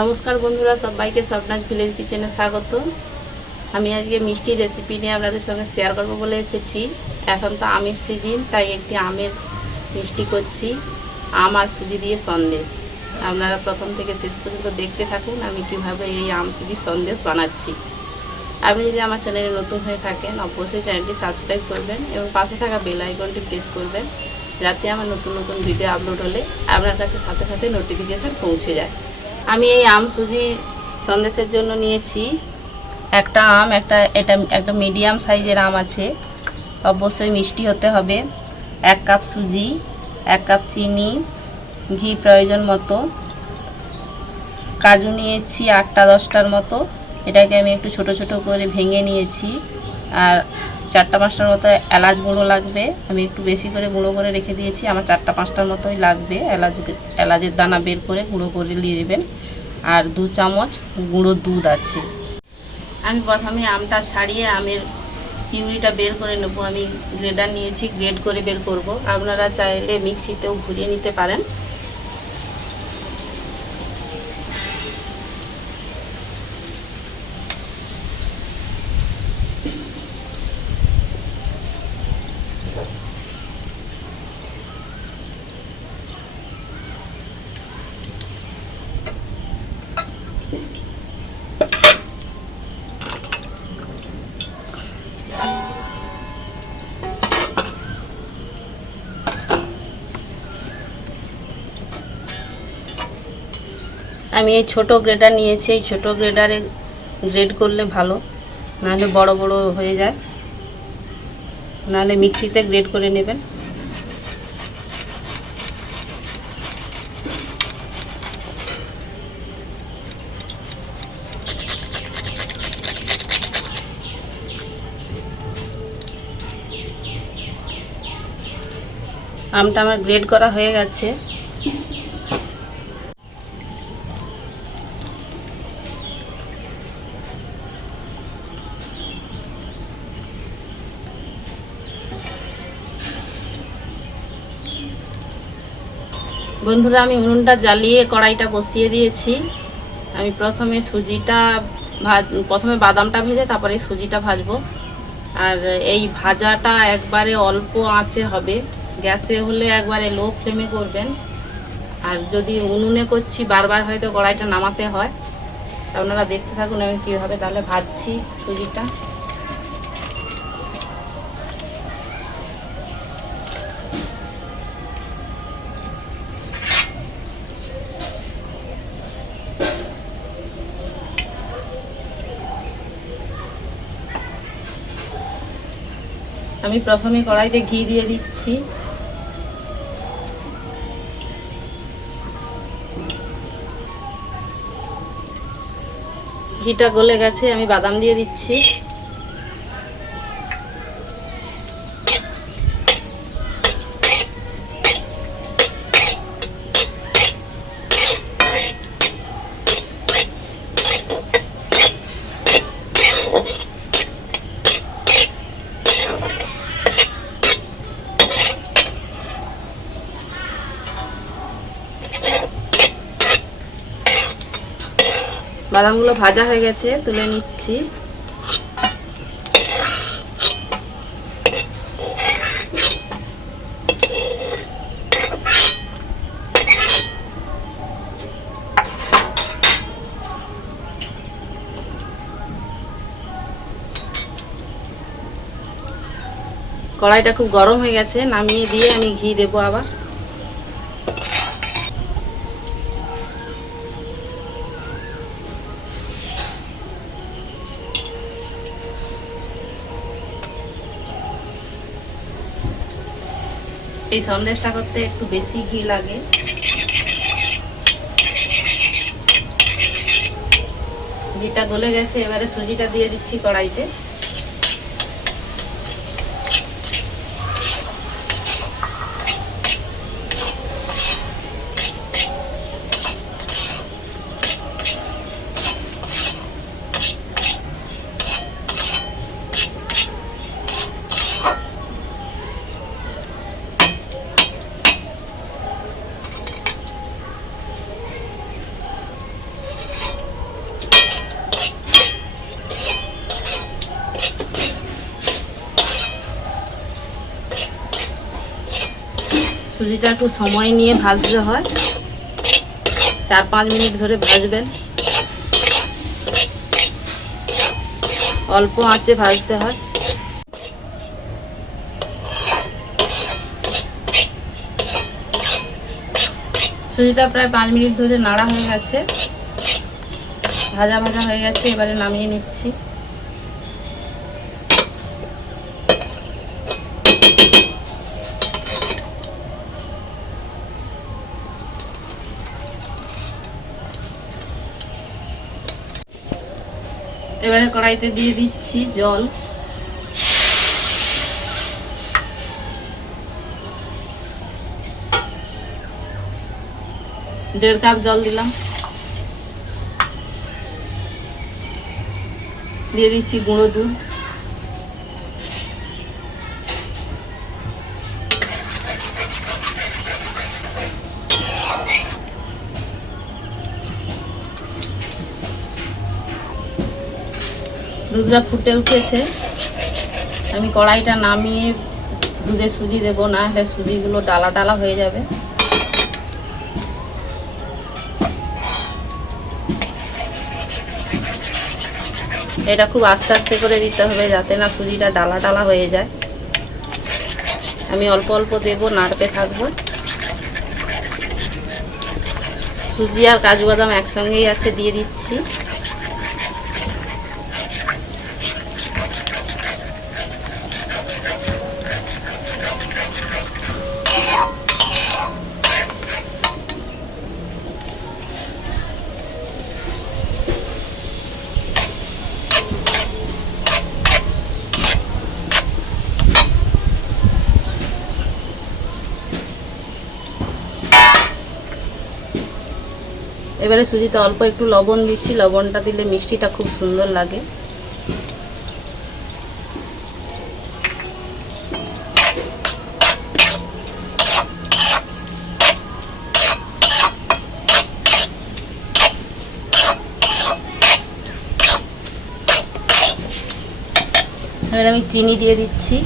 নমস্কার বন্ধুরা, সবাইকে স্বপ্নাস ভিলেজ কিচেনে স্বাগত। আমি আজকে মিষ্টি রেসিপি নিয়ে আপনাদের সঙ্গে শেয়ার করব বলে এসেছি। এখন তো আমের সিজন, তাই একটি আমের মিষ্টি করছি, আম আর সুজি দিয়ে সন্দেশ। আপনারা প্রথম থেকে শেষ পর্যন্ত দেখতে থাকুন আমি কিভাবে এই আম সুজি সন্দেশ বানাচ্ছি। আপনি যদি আমার চ্যানেলে নতুন হয়ে থাকেন অবশ্যই চ্যানেলটি সাবস্ক্রাইব করবেন এবং পাশে থাকা বেল আইকনটি প্রেস করবেন, যাতে আমার নতুন নতুন ভিডিও আপলোড হলে আপনার কাছে সাথে সাথে নোটিফিকেশান পৌঁছে যায়। আমি এই আম সুজি সন্দেশের জন্য নিয়েছি একটা আম, একটা মিডিয়াম সাইজের আম আছে, অবশ্যই মিষ্টি হতে হবে। 1 কাপ সুজি, 1 কাপ চিনি, ঘি প্রয়োজন মতো, কাজু নিয়েছি 8টা-10টার মতো। এটাকে আমি একটু ছোট ছোট করে ভেঙে নিয়েছি। আর 4টা-5টার মতো এলাচ গুঁড়ো লাগবে, আমি একটু বেশি করে গুঁড়ো করে রেখে দিয়েছি। আমার 4টা-5টার মতোই লাগবে। এলাচের দানা বের করে গুঁড়ো করে নিয়ে নেবেন। আর 2 চামচ গুঁড়ো দুধ আছে। আমি প্রথমে আমটা ছাড়িয়ে আমের পিউরিটা বের করে নেব। আমি গ্রেডার নিয়েছি, গ্রেড করে বের করব। আপনারা চাইলে মিক্সিতেও ঘুরিয়ে নিতে পারেন। আমি এই ছোট গ্রেডার নিয়েছি, এই ছোট গ্রেডারে গ্রেড করলে ভালো, নাহলে বড় বড় হয়ে যায়। নাহলে মিক্সিতে গ্রেড করে নেবেন। আমটা আমার গ্রেড করা হয়ে গেছে। বন্ধুরা, আমি উনুনটা জ্বালিয়ে কড়াইটা বসিয়ে দিয়েছি। আমি প্রথমে বাদামটা ভেজে তারপরে সুজিটা ভাজবো। আর এই ভাজাটা একবারে অল্প আঁচে হবে, গ্যাসে হলে একবারে লো ফ্লেমে করবেন। আর যদি উনুনে করছি বারবার হয়তো কড়াইটা নামাতে হয়। আপনারা দেখতে থাকুন আমি কীভাবে তাহলে ভাজছি সুজিটা। আমি প্রথমে কড়াইতে ঘি দিয়ে দিচ্ছি। ঘিটা গলে গেছে, আমি বাদাম দিয়ে দিচ্ছি। বাদামগুলো ভাজা হয়ে গেছে, তুলে নিচ্ছি। কড়াইটা খুব গরম হয়ে গেছে, নামিয়ে দিয়ে আমি ঘি দেবো আবার। এই সন্দেশটা করতে একটু বেশি ঘি লাগে। ঘিটা গলে গেছে, এবারে সুজিটা দিয়ে দিচ্ছি কড়াইতে। সুজিটা একটু সময় নিয়ে ভাজতে হয়, 4-5 মিনিট ধরে ভাজবেন। অল্প আঁচে ভাজতে হয়। সুজিটা প্রায় 5 মিনিট ধরে নাড়া হয়ে গেছে, ভাজা ভাজা হয়ে গেছে। এবারে নামিয়ে নিচ্ছি। এবারে কড়াইতে দিয়ে দিচ্ছি জল। দেড় কাপ জল দিলাম। দিয়ে দিচ্ছি গুঁড়ো দুধ। দুধটা ফুটে উঠেছে। আমি কড়াইটা নামিয়ে দুধে সুজি দেবো, না হলে সুজিগুলো ডালা ডালা হয়ে যাবে। এটা খুব আস্তে আস্তে করে দিতে হবে, যাতে না সুজিটা ডালা ডালা হয়ে যায়। আমি অল্প অল্প দেবো, নাড়তে থাকবো। সুজি আর কাজু বাদাম একসঙ্গেই আছে, দিয়ে দিচ্ছি। এবারে সুজিতে অল্প একটু লবণ দিচ্ছি। লবণটা দিলে মিষ্টিটা খুব সুন্দর লাগে। এবারে আমি চিনি দিয়ে দিচ্ছি।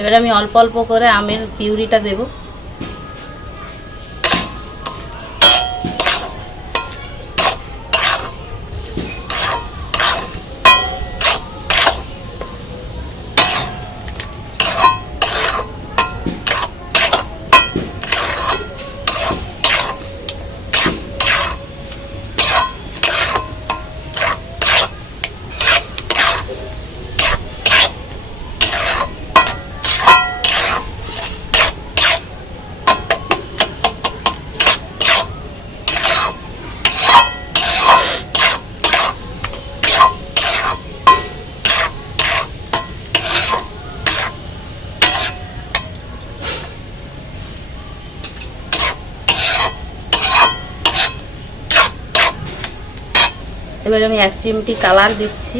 এবারে আমি অল্প অল্প করে আমের পিউরিটা দেব। এবারে আমি 1 চিমটি কালার দিচ্ছি।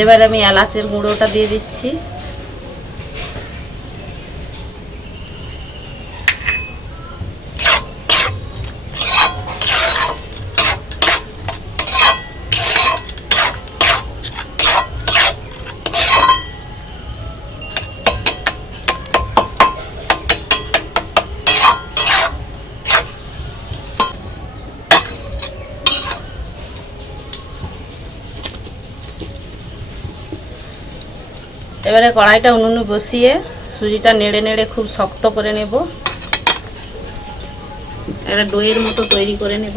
এবারে আমি এলাচের গুঁড়োটা দিয়ে দিচ্ছি। এবারে কড়াইটা উনুনে বসিয়ে সুজিটা নেড়ে নেড়ে খুব শক্ত করে নেব। একটা ডোয়ের মতো তৈরি করে নেব।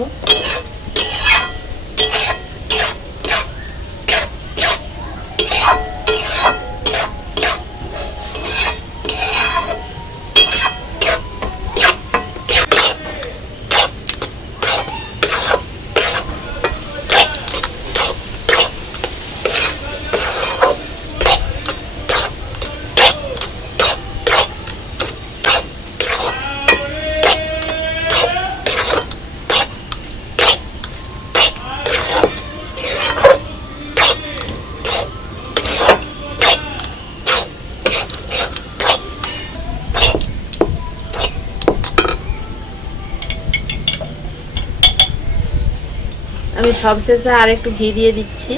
আমি সবশেষে আর একটু ঘি দিয়ে দিচ্ছি।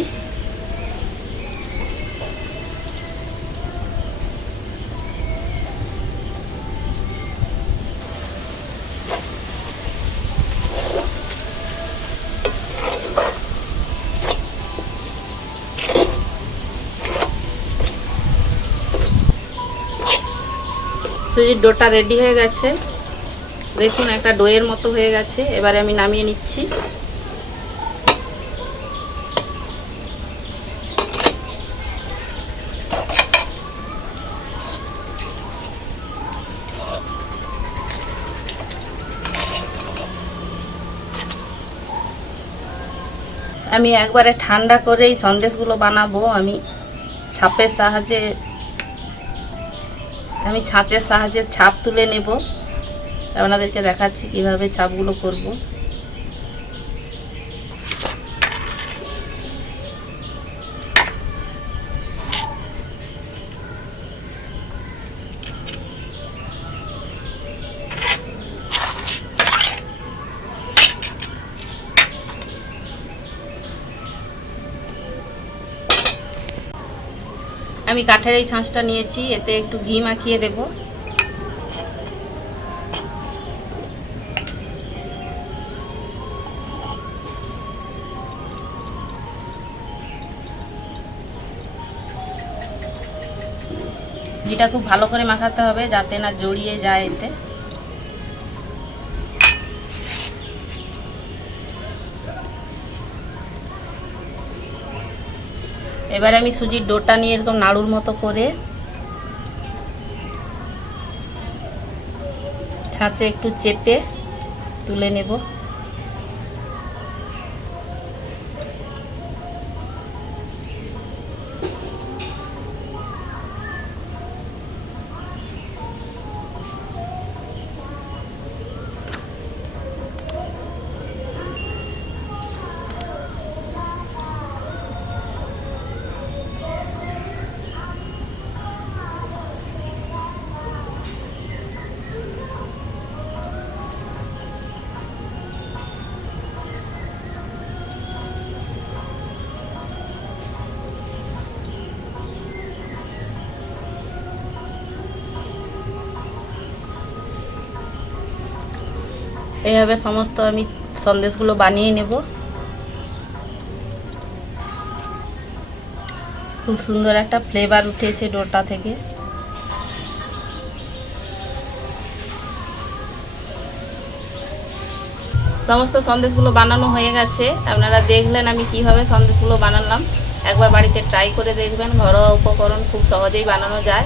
সুজির ডোটা রেডি হয়ে গেছে, দেখুন একটা ডোয়ের মতো হয়ে গেছে। এবারে আমি নামিয়ে নিচ্ছি। আমি একবারে ঠান্ডা করে এই সন্দেশগুলো বানাবো। আমি ছাঁচের সাহায্যে ছাপ তুলে নেব। আপনাদেরকে দেখাচ্ছি কিভাবে ছাপগুলো করব। আমি কাঠের এই ছাঁচটা নিয়েছি, এতে একটু ঘি মাখিয়ে দেব। ঘিটা খুব ভালো করে মাখাতে হবে যাতে না জড়িয়ে যায় এতে। এবারে আমি সুজির ডোটা নিয়ে এরকম নাড়ুর মতো করে ছাঁচে একটু চেপে তুলে নেব। এইভাবে সমস্ত আমি সন্দেশগুলো বানিয়ে নেব। খুব সুন্দর একটা ফ্লেভার উঠেছে ডোটা থেকে। সমস্ত সন্দেশগুলো বানানো হয়ে গেছে। আপনারা দেখলেন আমি কিভাবে সন্দেশগুলো বানালাম। একবার বাড়িতে ট্রাই করে দেখবেন, ঘরোয়া উপকরণ খুব সহজেই বানানো যায়।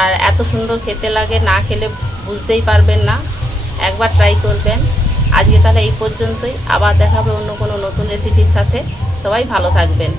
আর এত সুন্দর খেতে লাগে, না খেলে বুঝতেই পারবেন না। একবার ট্রাই করবেন। আজকে তাহলে এই পর্যন্তই, আবার দেখা হবে অন্য কোনো নতুন রেসিপির সাথে। সবাই ভালো থাকবেন।